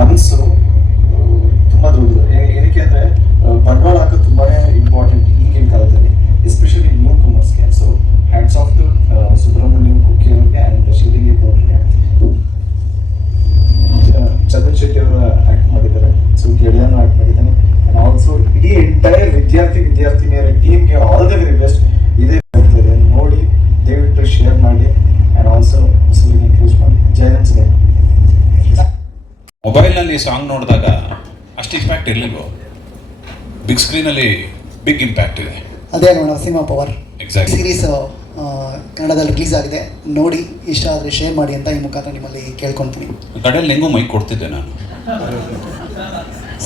ಮನಸ್ಸು ತುಂಬ ದೊಡ್ಡದು. ಏನಕ್ಕೆ ಅಂದರೆ ಬಂಡವಾಳ ಹಾಕೋದು ತುಂಬಾ ಇಂಪಾರ್ಟೆಂಟ್ ಈಗಿನ ಕಾಲದಲ್ಲಿ, ಎಸ್ಪೆಷಲಿ ನ್ಯೂ ಕಮರ್ಸ್ಗೆ. So hands off to Subrahmanyam Kukki ಅವ್ರಿಗೆ ಆ್ಯಂಡ್ ಶ್ರೀಲಿಂಗಿ ಅವ್ರಿಗೆ. ಚಂದನ್ ಶೆಟ್ಟಿ ಅವರು ಆ್ಯಕ್ಟ್ ಮಾಡಿದ್ದಾರೆ, ಸೊ ಗೆಳೆಯನು ಆ್ಯಕ್ಟ್ ಮಾಡಿದ್ದಾನೆ. ಆ್ಯಂಡ್ ಆಲ್ಸೋ ಇಡೀ ಎಂಟೈರ್ ವಿದ್ಯಾರ್ಥಿನಿಯರ ಟೀಮ್ಗೆ ಆಲ್ ದ ವೆರಿ ಬೆಸ್ಟ್. ಇದೇ ಆಗ್ತದೆ ನೋಡಿ, ದಯವಿಟ್ಟು ಶೇರ್ ಮಾಡಿ ಆ್ಯಂಡ್ ಆಲ್ಸೋ ಮುಸ್ಲಿಂ ಎಂಕರೇಜ್ ಮಾಡಿ. ಜಯಂತ್ಗೆ ಮೊಬೈಲ್ನಲ್ಲಿ ಸಾಂಗ್ ನೋಡಿದಾಗ ಅಷ್ಟು ಇಂಪ್ಯಾಕ್ಟ್ ಇರಲಿಲ್ವೋ? ಬಿಗ್ ಸ್ಕ್ರೀನಲ್ಲಿ ಬಿಗ್ ಇಂಪ್ಯಾಕ್ಟ್ ಇದೆ. ಅದೇ ನೋಡೋಣ ಸಿನಿಮಾ ಪವರ್. ಎಕ್ಸಾಕ್ಟ್ ಸೀರೀಸ್ ಕನ್ನಡದಲ್ಲಿ ರಿಲೀಸ್ ಆಗಿದೆ, ನೋಡಿ ಇಷ್ಟ ಆದರೆ ಶೇರ್ ಮಾಡಿ ಅಂತ ಈ ಮುಖಾಂತರ ನಿಮ್ಮಲ್ಲಿ ಕೇಳ್ಕೊತೀನಿ. ಕಡೆಯಲ್ಲಿ ಹೆಂಗೂ ಮೈಕ್ ಕೊಡ್ತಿದ್ದೆ ನಾನು.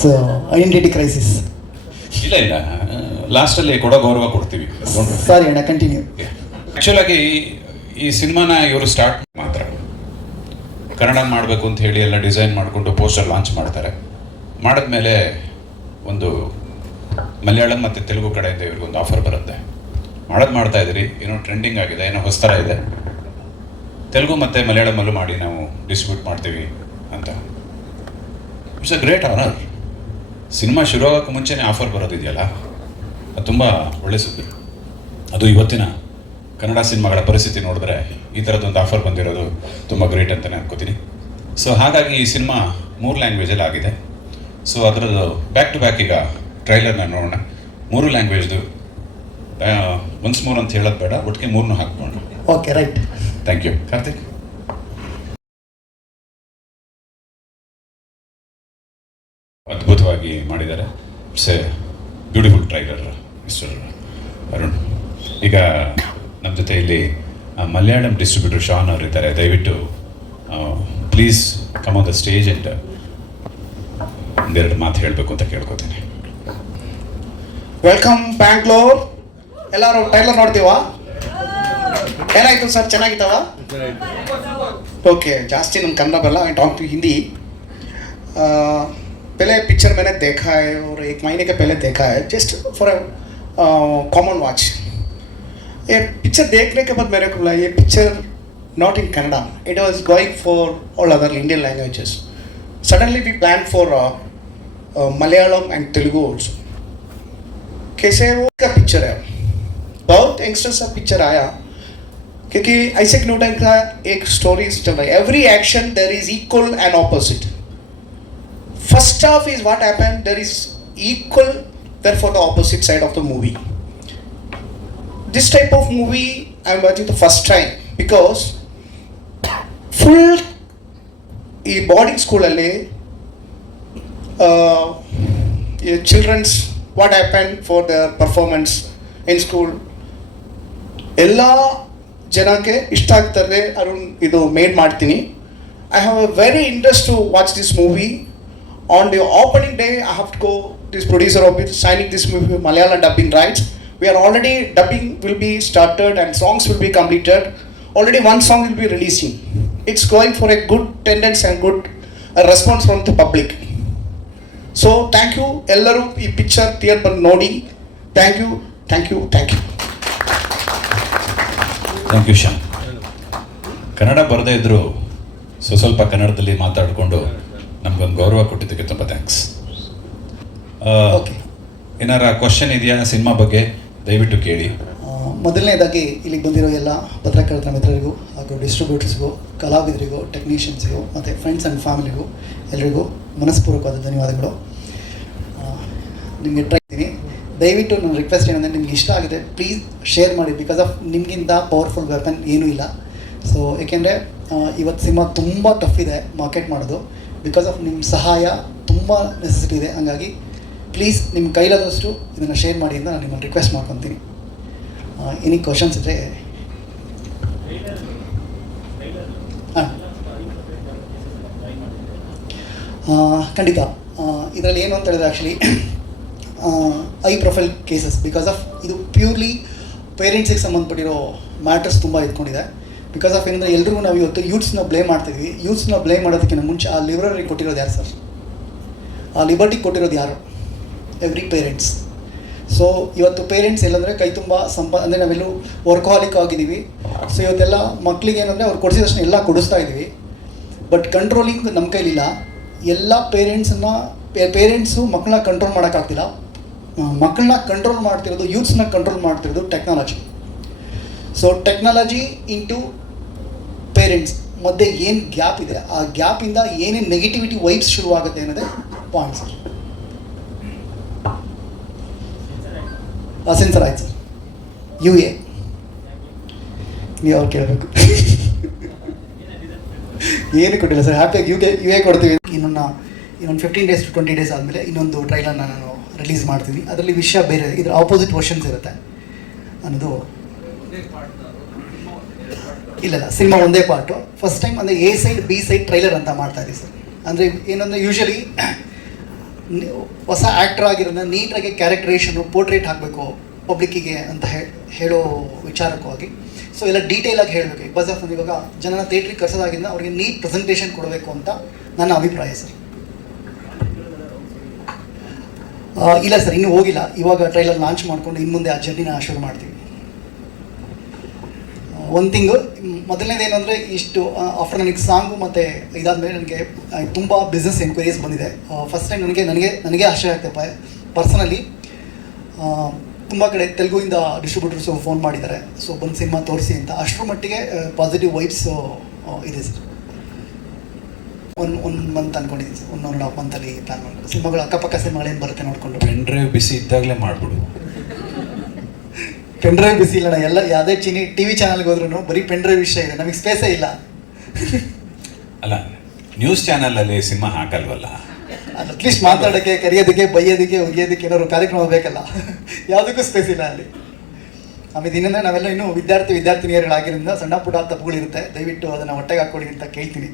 So identity crisis. ಇಲ್ಲ ಲಾಸ್ಟಲ್ಲಿ ಕೊಡೋ ಗೌರವ ಕೊಡ್ತೀವಿ. ಸಾರಿ ಅಣ್ಣ, ಕಂಟಿನ್ಯೂ. ಆ್ಯಕ್ಚುಲಾಗಿ ಈ ಸಿನಿಮಾನ ಇವರು ಸ್ಟಾರ್ಟ್ ಮಾತ್ರ ಕನ್ನಡ ಮಾಡಬೇಕು ಅಂತ ಹೇಳಿ ಎಲ್ಲ ಡಿಸೈನ್ ಮಾಡಿಕೊಂಡು ಪೋಸ್ಟರ್ ಲಾಂಚ್ ಮಾಡ್ತಾರೆ. ಮಾಡಿದ್ಮೇಲೆ ಒಂದು ಮಲಯಾಳಂ ಮತ್ತು ತೆಲುಗು ಕಡೆಯಿಂದ ಇವ್ರಿಗೊಂದು ಆಫರ್ ಬರುತ್ತೆ. ಮಾಡ್ತಾ ಇದ್ರಿ, ಏನೋ ಟ್ರೆಂಡಿಂಗ್ ಆಗಿದೆ, ಏನೋ ಹೊಸ್ತರ ಇದೆ, ತೆಲುಗು ಮತ್ತು ಮಲಯಾಳಮಲ್ಲೂ ಮಾಡಿ ನಾವು ಡಿಸ್ಟ್ರಿಬ್ಯೂಟ್ ಮಾಡ್ತೀವಿ ಅಂತ. It's a great honour. Cinema ಶುರು ಆಗೋಕ್ಕೆ ಮುಂಚೆನೇ ಆಫರ್ ಬರೋದಿದೆಯಲ್ಲ, ಅದು ತುಂಬ ಒಳ್ಳೆ ಸುದ್ದಿ. ಅದು ಇವತ್ತಿನ ಕನ್ನಡ ಸಿನಿಮಾಗಳ ಪರಿಸ್ಥಿತಿ ನೋಡಿದ್ರೆ ಈ ಥರದ್ದೊಂದು ಆಫರ್ ಬಂದಿರೋದು ತುಂಬ ಗ್ರೇಟ್ ಅಂತಲೇ ಅನ್ಕೋತೀನಿ. ಸೊ ಹಾಗಾಗಿ ಈ ಸಿನಿಮಾ 3 ಲ್ಯಾಂಗ್ವೇಜಲ್ಲಿ ಆಗಿದೆ. ಸೊ ಅದರದ್ದು ಬ್ಯಾಕ್ ಟು ಬ್ಯಾಕ್ ಈಗ ಟ್ರೈಲರ್ನ ನೋಡೋಣ. 3 ಲ್ಯಾಂಗ್ವೇಜ್ದು ಒನ್ಸ್ ಮೋರ್ ಅಂತ ಹೇಳೋದು ಬೇಡ, ಒಟ್ಟಿಗೆ 3 ಹಾಕ್ಕೊಂಡು. Okay, right. Thank you. Karthik, ಅದ್ಭುತವಾಗಿ ಮಾಡಿದ್ದಾರೆ. It's a beautiful trailer mister Arun. ಈಗ ನಮ್ಮ ಜೊತೆ ಇಲ್ಲಿ ಮಲಯಾಳಂ ಡಿಸ್ಟ್ರಿಬ್ಯೂಟರ್ ಶಾನ್ ಅವರು ಇದ್ದಾರೆ. ದಯವಿಟ್ಟು please come on the stage and ಒಂದೆರಡು ಮಾತು ಹೇಳಬೇಕು ಅಂತ ಕೇಳ್ಕೊತೀನಿ. ವೆಲ್ಕಮ್ ಬ್ಯಾಂಗ್ಳೂರ್. ಎಲ್ಲರೂ ಟ್ರೈಲರ್ ನೋಡ್ತೀವಾ? ಏನಾಯ್ತು ಸರ್, ಚೆನ್ನಾಗಿತ್ತವ? ओके, जास्ती नम कन्नड़ बल्ला, आई टॉक टू हिंदी. पहले पिक्चर मैंने देखा है और 1 महीने के पहले देखा है, just for a common watch. ये पिक्चर देखने के बाद मेरे को लगा ये picture not in Kannada, it was going for all other Indian languages. Suddenly we plan for Malayalam and Telugu also. कैसे वो का पिक्चर है, बहुत यंगस्टर्स का पिक्चर आया क्योंकि आइजैक न्यूटन का एक स्टोरी चल रहा है. Every action there is equal and opposite. First half is what happened, there is equal, therefore the opposite side of the movie. This type of movie I am watching the first time because full ಈ boarding ಸ್ಕೂಲಲ್ಲಿ children's what happen for the performance in school ಎಲ್ಲ ಜನಕ್ಕೆ ಇಷ್ಟ ಆಗ್ತದೆ. ಅರುಣ್ ಇದು made ಮಾಡ್ತೀನಿ. I have a very interest to watch this movie. On the opening day I have to go this producer of signing this movie Malayalam dubbing rights. We are already dubbing will be started and songs will be completed. Already one song will be releasing. It's going for a good attendance and good response from the public. So thank you ellaru ee picture theater bandu nodi. Thank you. Thank you Shaan. Kannada ಬರದೇ ಇದ್ದರೂ ಸ್ವಲ್ಪ ಕನ್ನಡದಲ್ಲಿ ಮಾತಾಡಿಕೊಂಡು ನಮಗೊಂದು ಗೌರವ ಕೊಟ್ಟಿದ್ದಕ್ಕೆ ತುಂಬ thanks. ಏನಾರ ಕ್ವಶನ್ ಇದೆಯಾ ಸಿನಿಮಾ ಬಗ್ಗೆ? ದಯವಿಟ್ಟು ಕೇಳಿ. ಮೊದಲನೇದಾಗಿ ಇಲ್ಲಿಗೆ ಬಂದಿರೋ ಎಲ್ಲ ಪತ್ರಕರ್ತರ ಮಿತ್ರರಿಗೂ ಹಾಗೂ ಡಿಸ್ಟ್ರಿಬ್ಯೂಟರ್ಸ್ಗೂ, ಕಲಾವಿದರಿಗೂ, ಟೆಕ್ನಿಷಿಯನ್ಸ್ಗೂ ಮತ್ತು ಫ್ರೆಂಡ್ಸ್ ಆ್ಯಂಡ್ ಫ್ಯಾಮಿಲಿಗೂ ಎಲ್ಲರಿಗೂ ಮನಸ್ಪೂರ್ವಕವಾದ ಧನ್ಯವಾದಗಳು. ನಿಮಗೆ ಟ್ರೈ ಇದ್ದೀನಿ. ದಯವಿಟ್ಟು ನನ್ನ ರಿಕ್ವೆಸ್ಟ್ ಏನಂದರೆ, ನಿಮ್ಗೆ ಇಷ್ಟ ಆಗಿದೆ ಪ್ಲೀಸ್ ಶೇರ್ ಮಾಡಿ. ಬಿಕಾಸ್ ಆಫ್ ನಿಮಗಿಂತ ಪವರ್ಫುಲ್ ವೆಪನ್ ಏನೂ ಇಲ್ಲ. ಸೊ ಏಕೆಂದರೆ ಇವತ್ತು ಸಿನಿಮಾ ತುಂಬ ಟಫ್ ಇದೆ ಮಾರ್ಕೆಟ್ ಮಾಡೋದು. ಬಿಕಾಸ್ ಆಫ್ ನಿಮ್ಮ ಸಹಾಯ ತುಂಬ ನೆಸೆಸಿಟಿ ಇದೆ. ಹಾಗಾಗಿ ಪ್ಲೀಸ್ ನಿಮ್ಮ ಕೈಲಾದಷ್ಟು ಇದನ್ನು ಶೇರ್ ಮಾಡಿ ಅಂತ ನಾನು ನಿಮ್ಮನ್ನು ರಿಕ್ವೆಸ್ಟ್ ಮಾಡ್ಕೊತೀನಿ. ಎನಿ ಕ್ವಶನ್ಸ್ ಇದ್ದರೆ ಖಂಡಿತ. ಇದರಲ್ಲಿ ಏನು ಅಂತ ಹೇಳಿದ್ರೆ actually I profile cases. Because of ಇದು ಪ್ಯೂರ್ಲಿ ಪೇರೆಂಟ್ಸಿಗೆ ಸಂಬಂಧಪಟ್ಟಿರೋ ಮ್ಯಾಟರ್ಸ್ ತುಂಬ ಇಟ್ಕೊಂಡಿದೆ. ಬಿಕಾಸ್ ಆಫ್ ಏನಂದರೆ ಎಲ್ರಿಗೂ ನಾವು ಇವತ್ತು ಯೂತ್ಸ್ನ ಬ್ಲೇಮ್ ಮಾಡ್ತಿದ್ವಿ. ಯೂತ್ಸ್ನ ಬ್ಲೇಮ್ ಮಾಡೋದಕ್ಕಿಂತ ಮುಂಚೆ ಆ ಲಿಬರರಿ ಕೊಟ್ಟಿರೋದು ಯಾರು ಸರ್? ಆ ಲಿಬರ್ಟಿ ಕೊಟ್ಟಿರೋದು ಯಾರು? Every parents. ಸೊ ಇವತ್ತು ಪೇರೆಂಟ್ಸ್ ಎಲ್ಲಂದರೆ ಕೈ ತುಂಬ ಅಂದರೆ ನಾವೆಲ್ಲೂ ವರ್ಕಹಾಲಿಕ್ ಆಗಿದ್ದೀವಿ. ಸೊ ಇವತ್ತೆಲ್ಲ ಮಕ್ಕಳಿಗೆ ಏನಂದರೆ ಅವ್ರು ಕೊಡಿಸಿದಷ್ಟು ಎಲ್ಲ ಕೊಡಿಸ್ತಾ ಇದ್ದೀವಿ. ಬಟ್ ಕಂಟ್ರೋಲಿಂಗ್ ನಮ್ಮ ಕೈಲಿಲ್ಲ. ಎಲ್ಲ ಪೇರೆಂಟ್ಸು ಮಕ್ಕಳನ್ನ ಕಂಟ್ರೋಲ್ ಮಾಡೋಕ್ಕಾಗ್ತಿಲ್ಲ. ಮಕ್ಕಳನ್ನ ಕಂಟ್ರೋಲ್ ಮಾಡ್ತಿರೋದು, ಯೂತ್ಸ್ನ ಕಂಟ್ರೋಲ್ ಮಾಡ್ತಿರೋದು technology. So technology into parents ಮಧ್ಯೆ ಏನು ಗ್ಯಾಪ್ ಇದೆ, ಆ ಗ್ಯಾಪಿಂದ ಏನೇನು ನೆಗೆಟಿವಿಟಿ ವೈಬ್ಸ್ ಶುರುವಾಗುತ್ತೆ ಅನ್ನೋದೇ ಪಾಯಿಂಟ್ ಸರ್. ಸೆನ್ಸರ್ ಆಯ್ತು ಸರ್. UA ನೀವು ಅವ್ರು ಕೇಳಬೇಕು. ಏನು ಕೊಟ್ಟಿಲ್ಲ ಸರ್, ಹ್ಯಾಪಿಯಾಗಿ UA ಕೊಡ್ತೀವಿ. ಇನ್ನೊಂದು 15 days to 20 days ಆದಮೇಲೆ ಇನ್ನೊಂದು ಟ್ರೈಲರ್ನ ನಾನು ರಿಲೀಸ್ ಮಾಡ್ತೀನಿ. ಅದರಲ್ಲಿ ವಿಷಯ ಬೇರೆ, ಇದ್ರ ಆಪೋಸಿಟ್ ವರ್ಷನ್ಸ್ ಇರುತ್ತೆ ಅನ್ನೋದು. ಇಲ್ಲ ಸಿನಿಮಾ ಒಂದೇ ಪಾರ್ಟು. ಫಸ್ಟ್ ಟೈಮ್ ಅಂದರೆ A side B side trailer ಅಂತ ಮಾಡ್ತಾ ಇದ್ದೀವಿ ಸರ್. ಅಂದರೆ ಏನಂದರೆ ಯೂಶಲಿ ಹೊಸ ಆ್ಯಕ್ಟರ್ ಆಗಿರೋದನ್ನ ನೀಟಾಗಿ ಕ್ಯಾರೆಕ್ಟರೇಷನು ಪೋರ್ಟ್ರೇಟ್ ಹಾಕಬೇಕು ಪಬ್ಲಿಕ್ಕಿಗೆ ಅಂತ ಹೇಳೋ ವಿಚಾರಕ್ಕಾಗಿ. ಸೊ ಎಲ್ಲ ಡೀಟೇಲಾಗಿ ಹೇಳಬೇಕು. ಬಿಕಾಸ್ ಆಫ್ ಇವಾಗ ಜನನ ಥಿಯೇಟ್ರಿಗೆ ಕರ್ಸೋದಾಗಿಂದ ಅವ್ರಿಗೆ ನೀಟ್ ಪ್ರೆಸೆಂಟೇಷನ್ ಕೊಡಬೇಕು ಅಂತ ನನ್ನ ಅಭಿಪ್ರಾಯ ಸರ್. ಇಲ್ಲ ಸರ್, ಇನ್ನೂ ಹೋಗಿಲ್ಲ. ಇವಾಗ ಟ್ರೈಲರ್ ಲಾಂಚ್ ಮಾಡಿಕೊಂಡು ಇನ್ನು ಮುಂದೆ ಆ ಜರ್ನಿನ ಶುರು ಮಾಡ್ತೀವಿ. ಒಂದು ತಿಂಗಳು ಮೊದಲನೇದೇನು ಅಂದರೆ ಇಷ್ಟು ಆಫ್ಟರ್ ನನಗೆ ಸಾಂಗು ಮತ್ತು ಇದಾದಮೇಲೆ ನನಗೆ ತುಂಬ ಬಿಸ್ನೆಸ್ ಎನ್ಕ್ವೈರೀಸ್ ಬಂದಿದೆ. ಫಸ್ಟ್ ಟೈಮ್ ನನಗೆ ಆಶ್ಚರ್ಯ ಆಗ್ತದೆ ಪರ್ಸನಲಿ. ತುಂಬ ಕಡೆ ತೆಲುಗುವಿಂದ ಡಿಸ್ಟ್ರಿಬ್ಯೂಟರ್ಸು ಫೋನ್ ಮಾಡಿದ್ದಾರೆ, ಸೊ ಬಂದು ಸಿನಿಮಾ ತೋರಿಸಿ ಅಂತ. ಅಷ್ಟರ ಮಟ್ಟಿಗೆ ಪಾಸಿಟಿವ್ ವೈಬ್ಸು ಇದೆ ಸರ್. ಒಂದು ಮಂತ್ ಅಂದ್ಕೊಂಡಿದ್ದೀನಿ ಸರ್, 1.5 ಮಂತಲ್ಲಿ ಪ್ಲ್ಯಾನ್ ಮಾಡ್ಕೊಂಡು ಸಿನಿಮಾಗಳು ಅಕ್ಕಪಕ್ಕ ಸಿನಿಮಾಗಳೇನು ಬರುತ್ತೆ ನೋಡಿಕೊಂಡು. ಪೆನ್ ಡ್ರೈವ್ ಬಿಸಿ ಇದ್ದಾಗಲೇ ಮಾಡಿಬಿಡು. ಪೆನ್ ಡ್ರೈವ್ ಬಿಸಿ ಇಲ್ಲ, ಎಲ್ಲ ಯಾವುದೇ TV ಚಾನಲ್ಗೆ ಹೋದ್ರೂ ಬರೀ ಪೆನ್ ಡ್ರೈವ್ ವಿಷಯ ಇದೆ, ನಮಗೆ ಸ್ಪೇಸೇ ಇಲ್ಲ. ಅಲ್ಲ, ನ್ಯೂಸ್ ಚಾನಲಲ್ಲಿ ಸಿನಿಮಾ ಹಾಕಲ್ವಲ್ಲ. ಅಟ್ಲೀಸ್ಟ್ ಮಾತಾಡೋಕ್ಕೆ, ಕರೆಯೋದಕ್ಕೆ, ಬೈಯೋದಕ್ಕೆ, ಒಗೆಯೋದಕ್ಕೆ ಏನಾದ್ರು ಕಾರ್ಯಕ್ರಮ ಬೇಕಲ್ಲ. ಯಾವುದಕ್ಕೂ ಸ್ಪೇಸ್ ಇಲ್ಲ ಅಲ್ಲಿ. ಆಮೇಲೆ ಇನ್ನೊಂದರೆ ನಾವೆಲ್ಲ ಇನ್ನೂ ವಿದ್ಯಾರ್ಥಿನಿಯರುಗಳಾಗಿರೋದ್ರಿಂದ ಸಣ್ಣ ಪುಟ್ಟ ತಪ್ಪುಗಳಿರುತ್ತೆ. ದಯವಿಟ್ಟು ಅದನ್ನು ಹೊಟ್ಟೆಗೆ ಹಾಕ್ಕೊಳ್ಳಿ ಅಂತ ಕೇಳ್ತೀನಿ.